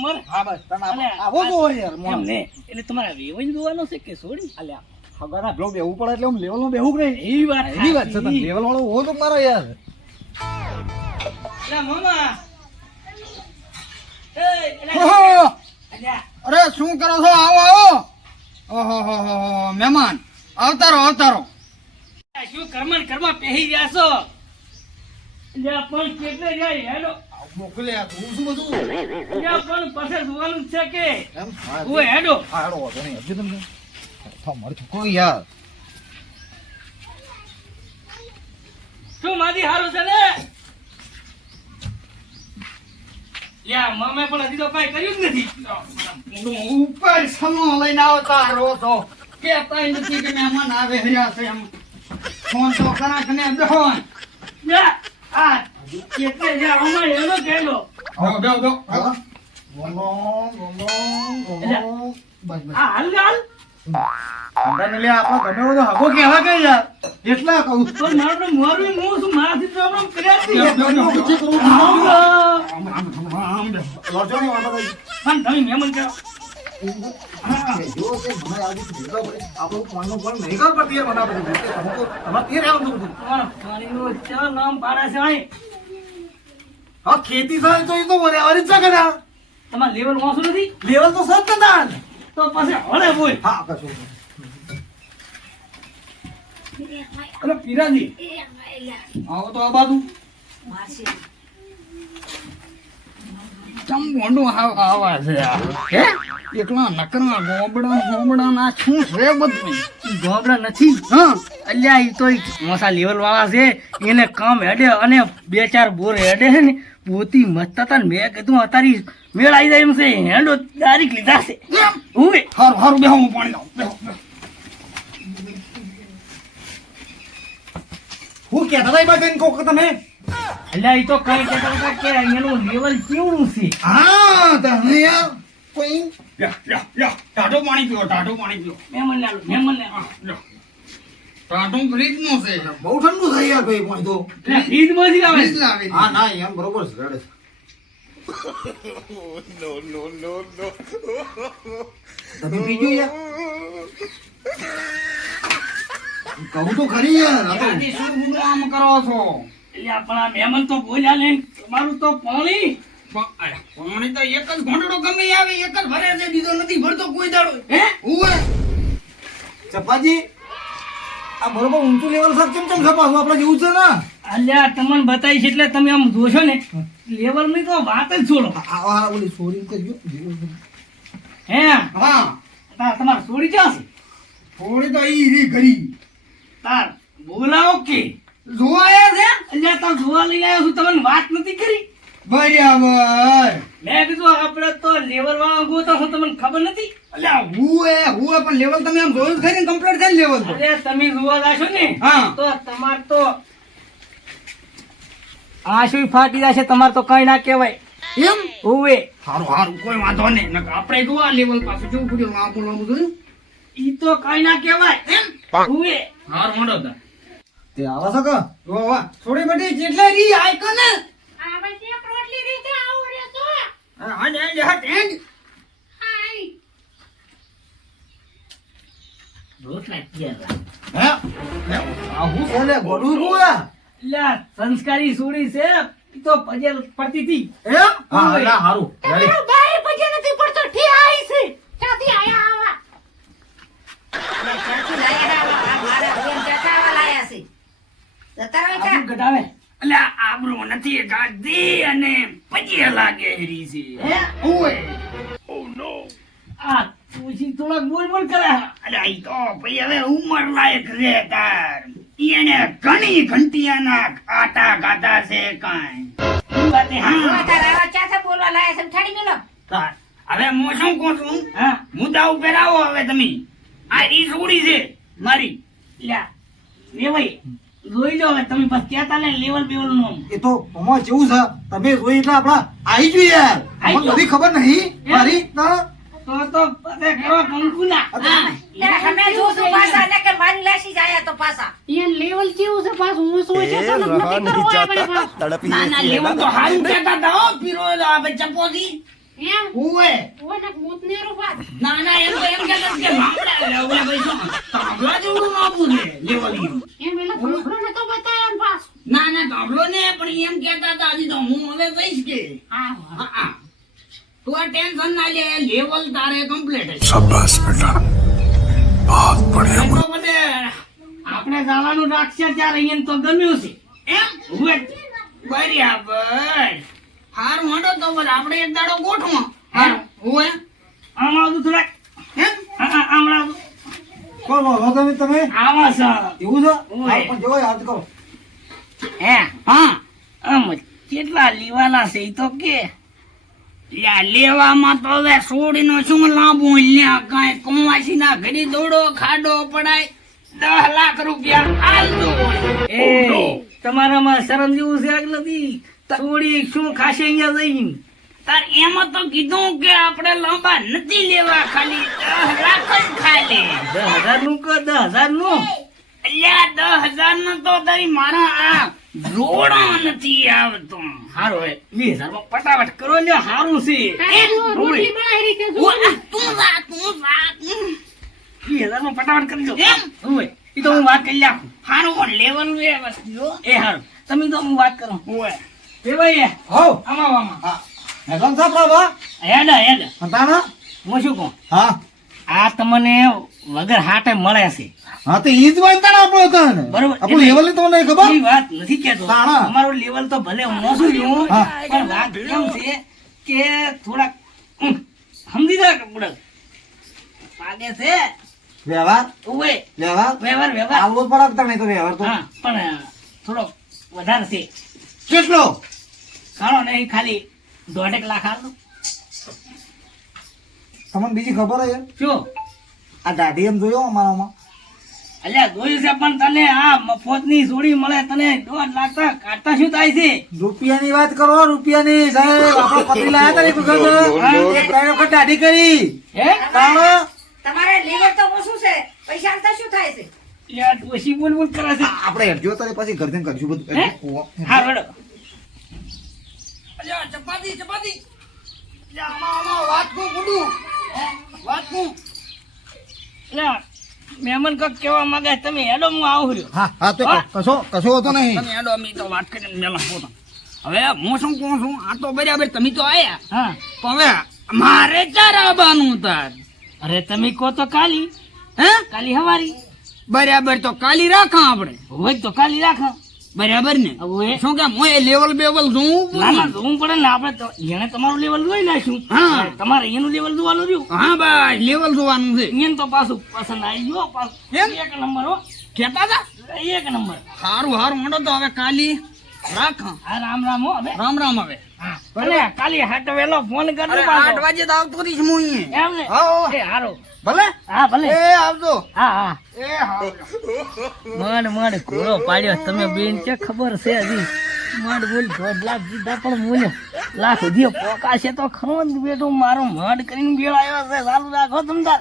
અમારે હા બસ તમે અલ્યા, આવો જો યાર એમ મોન ને એટલે તમારા વેવાઈને જોવાનો છે કે છોડી અલ્યા હગાના બ્લોક બેહવું પડે એટલે હું લેવલમાં બેહું કે નહીં એવી વાત એવી વાત છે તમે સાચી. લેવલ વાળો હો તો મારો યાર અલ્યા, મામા એય, અલ્યા, ઓહો! અલ્યા, અરે શું કરો છો? આવો આવો. ઓહો હો હો હો, મહેમાન આવતારો આવતારો. શું ઘરમાં પહેરી રહ્યા છો અલ્યા, પણ કેટલે જાય હેડો મોકલે આ તું શું બધું અલ્યા, પણ પાસે જોવાનું જ છે કે એમ હા ઓય હેડો હા હેડો વાંધો નહીં હજુ તમને મારો છોકરો યાર શું મારી હારું છે ને યા મામે પણ હજી તો કાંઈ કર્યું જ નથી ઉપર સમો લઈને આવતા રહો છો. કેતાય નથી કે મહેમાન આવે રહ્યા છે એમ. ફોન તો કરા કે ને બેહો. યા આ કેટલે જા અમારે એનો કેલો આવો બેહો બેહો. હા બોલો બસ બસ આ હાલ હાલ અંદાને લે આપણે ગમે બધો હગો કહેવા કે યાર એટલા કહું તો મારું મોરું હું શું મારાથી તો આપણે કર્યા જ બેહો, બેહો, બેહો. નથી આવો. લોચો નહીં વાંધો નહીં પણ તમે મહેમાન કરો જો કે મને આજે ભેગા પડે આપણું ફોનનું ફોન નહીં કર પડતી યાર મને આપણે તમારે તે રહેવાનું બધું તમારા પાણીનું ચા નામ પાડે છે અહીં હા ખેતી થાય તો એ તો વરી જ કરે તમારે લેવલ વાંસું નથી લેવલ તો સત હતા તો પછી હળે બોલ હા કશું અરે પીરાજી આવો તો આ બાજુ. ચમ મોંડું આવા છે આ. હે એકલા નકરા ગોબડા ના શું છે બધું? ગોબડા નથી હા અલ્યા ઈ તો મોસા લેવલ વાળા છે એને કામ હેડે અને બે ચાર બોર હેડે છે ને પોતી મસ્ત હતા ને મેં કીધું અતારી મેળ આવી જાય એમ છે હેડો તારીખ લીધા છે ઉવે હારું હારું બેહો હું પાણી લાવું. બેહો, બેહો. હું કહેતા હતા એ બાજુ કોક તમે અલ્યા ઈ તો કઈ કહેતા હતા કે અહીંયાનું લેવલ કેવું છે હા તમે યાર કોઈ લ્યો, લ્યો, લ્યો. ટાઢું પાણી પીવો ટાઢું પાણી પીવો. મહેમાન ને આલો મહેમાન ને હા, લ્યો. ટાઢું ફ્રીજનું છે. બહુ ઠંડુ થઈ યાર ભાઈ પણ તો ઈદ માંથી આવે ફ્રીજ લાવી હા ના એમ બરોબર છે રેડે તમે પીજો યાર કહું તો ખરી યાર આ તો દીધી. શું આમ કરો છો? અલ્યા પણ આ મહેમાન તો બોલ્યા ને તમારું તો પાણી પાણી તો એક જ ઘોંટડો ગમે ઈ આવે એક જ ભરે છે બીજો નથી ભરતો કોઈ દાડો. હે ઉવે ચપ્પાજી આ બરોબર ઊંચું લેવલ સર કેમ કેમ ખપાશું આપણે જેવું છે ને અલ્યા તમને બતાવીશ એટલે તમે આમ જોશો ને લેવલ ની તો વાત જ છોડો આ ઓલી સોરી કરજો હે હા તમારે છોડી ક્યાં છે થોડી તો ઈ રી ઘરી તાર બોલાવો કે જોવાયા છે. અલ્યા તાર જોવા લઈ આવ્યો છું તમને વાત નથી કરી બરાબર. મેં કીધું આપણે તો લેવલ વાળા ગોતો છો તમને ખબર નથી અલ્યા હુએ પણ લેવલ તમે આમ જોયું જ ખરી ને કમ્પ્લીટ થાય ને લેવલ તો. અરે તમે જોવા જાશો ને હા. તો તમાર તો આ શું ફાટી જશે તમારે તો કઈ ના કહેવાય એમ હોવે હારું હારું કોઈ વાંધો નહીં નકર આપણે જોવા લેવલ પાછું કેવું પડ્યું લાંબુ લાંબુ જોયું. ઈ તો કઈ ના કહેવાય એમ હોવે હારું મોડો તા તે આવા છો કે વાહ વાહ થોડી બધી જેટલે રી આય કને હા હેંગ રોટલા ક્યાં હે આ હું છે લે ગોડું કોયા લ્યા સંસ્કારી છોડી છે ઈ તો પજેલ પડતી હતી એમ હા ના હારું રેડી આબરૂ ઘટાવે અલ્યા આબરૂ નથી ગાડી અને પજે લાગે રી છે હે ઓય આ તુજી થોડાક બોલ બોલ કરે અલ્યા ઈ તો ભઈ હવે ઉંમર લાયક રે તાર ઈને ઘણી ઘંટિયાના આટા ગાધા છે કાંઈ ઈ વાતે હા હા તાર હવે હું શું કહું છું હા મુદ્દા ઉપર આવો હવે તમે આ રી છોડી છે મારી લ્યા લેવાઈ જોઈ લો હવે તમે બસ કહેતા ને લેવલ બેવલ નું એ તો અમાર જેવું છે તમે જોઈ એટલે આપડા આવી જોઈએ યાર આઈ અમને ગયો. બધી ખબર નહીં એમ? મારી ના તો પતે કરો કંકુના ઈયન લેવલ કેવું છે પાછું હું શું છે તો નથી કરવો આપણે પાછું. तड़प ही ના ના ऐसी है લેવલ ना તો હારું કહેતા હતા હો પીરો આ ચપોથી એમ ઓવે ઓને મૂતનેરું પાસ ના ના એમ તો એમ કહેતા કે લાંબડા ઓલા ભાઈ શું તાંબલા જેવડું માપું છે લેવલ ઈ. એમ એટલે થોડું તો બતાય એમ પાસ ના ના તાંબલો ને પણ એમ કહેતા હતા હજી તો હું હવે જઈશ કે હા હા તું આ ટેન્શન ના લે લેવલ તારે કમ્પ્લીટ છે शाबाश बेटा बहुत बढ़िया તો બધે આપણે જવાનું રાખશે ત્યારે અહીંયા તો ગમ્યું છે એમ ઉવે બરાબર હારું હાંડો તો બસ આપણે એક દાડો ગોઠવો હારું ઓવે આમ આવતું થોડાક એમ આમ આવતું કોણ બોલો તમે આવા છે એવું છે ઓય. હા, પણ જોવો યાદ કરો હે હા આમ કેટલા લેવાના છે ઈ તો કે લ્યા લેવામાં તો હવે સોડીનો શું લાંબુ લ્યા કાંઈ કમાસી ના ઘડી દોડો ખાડો પડાય 10 લાખ રૂપિયા આલતો એ તમારામાં શરમ જેવું છે કે નથી થોડી શું ખાશે અહીંયા જઈને તાર એમાં તો કીધું કે આપણે લાંબા નથી લેવા ખાલી 10 લાખ જ ખાલી 10,000 નું કે 10,000 નું અલ્યા 10,000 નો તો તારી મારા આ જોડો નથી આવતો હારું હે 20,000 માં પટાવટ કરો લ્યો હારું છે રોટલી બનાવી રીતે ઓ, આ તું જા 20,000 માં પટાવટ કરજો એમ? ઓય ઈ તો હું વાત કરી નાખું હારું લેવલ વે વસ્તુ એ હારું તમે તો હું વાત કરું ઓય એ ભાઈ હોવ આમાં હા હેડન સાહેબ બાબા હેડ હતાણા હું શું કહું હા આ તમને વગર હાટે મળે છે હા તો ઈ જ વાંચતા આપણો હતો ને બરોબર. આપણું લેવલ ની તમને ખબર ઈ વાત નથી કેતો તાણા. અમારું લેવલ તો ભલે મોસું રહ્યું હા. પણ વાત એમ છે કે થોડાક સમજી જાય કે બુડક લાગે છે વ્યવહાર ઓય વ્યવહાર વ્યવહાર આવવો જ પડે નહીં તો વ્યવહાર તો હા પણ થોડો વધારે છે કેટલો ઘણો નહીં ખાલી 1.5 લાખ આલો તમને બીજી ખબર હે શું આ દાઢી એમ જોયો અમારામાં અલ્યા જોયું છે પણ તને આ મફતની જોડી મળે તને 1.5 લાખ તો કાઢતા શું થાય છે રૂપિયાની વાત કરો રૂપિયાની સાહેબ આપણે પત્રી લાયા હતા ને એક વખત એક ત્રણ વખત દાઢી કરી હે તાણો તમારે લીવર તો ઓછું છે પૈસા આવતા શું થાય છે યાર ડોશી બોલ બોલ કરે છે આપણે હેડજો તારે પછી ઘર જઈને કરીશું બધું હે? હા રડો અલ્યા ચપાતી અલ્યા આમાં વાત કો ગુડું વાત કો અલ્યા મહેમાન કોક કેવા માંગે તમે હેડો હું આવું રહ્યો હા હા તો હા. કશો હતો નહીં તમે હેડો અમે તો વાત કરીને મેલા પોતા હવે હું શું કહું છું આ તો બરાબર તમે તો આયા હા તો હવે મારે ચાર આવવાનું તાર અરે તમે કહો તો કાલી હે કાલી હવારી બરાબર તો કાલી રાખા આપણે હોય તો કાલી રાખો બરાબર ને હવે શું કે હું એ લેવલ બેવલ જોઉં ના ના જોવું પડે ને આપણે તો જેને તમારું લેવલ જોઈ નાખ્યું હા. તમારે એનું લેવલ જોવાનું રહ્યું હા ભાઈ લેવલ જોવાનું છે એને તો પાછું પસંદ આવી ગયો પાછું એમ? 1 નંબર હો કેતા હતા 1 નંબર સારું સારું માંડો તો હવે કાલી રાખા હા રામ રામ હો હવે રામ રામ હવે હા ભલે કાલી હાટ વેલો ફોન કરજો અરે પાછો 8 વાગે તો આવતો રહીશ હું અહીંયા એમ ને હા. એ હારો ભલે હા ભલે એ આવજો હા હા એ હા મડ ઘોડો પાડ્યો તમે બેન કે ખબર છે હજી મડ બોલ 1.5 લાખ દીધા પણ મૂલ્ય લાખ સુધી પોકાશે તો ખરો જ બેટું મારો મડ કરીને બેળ આવ્યો છે ચાલુ રાખો તમતાર